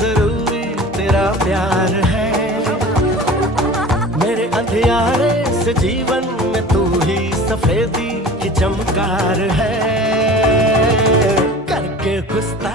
जरूरी तेरा प्यार है। मेरे अंधियारे से जीवन में तू ही सफेदी की चमकार है। करके गुस्ता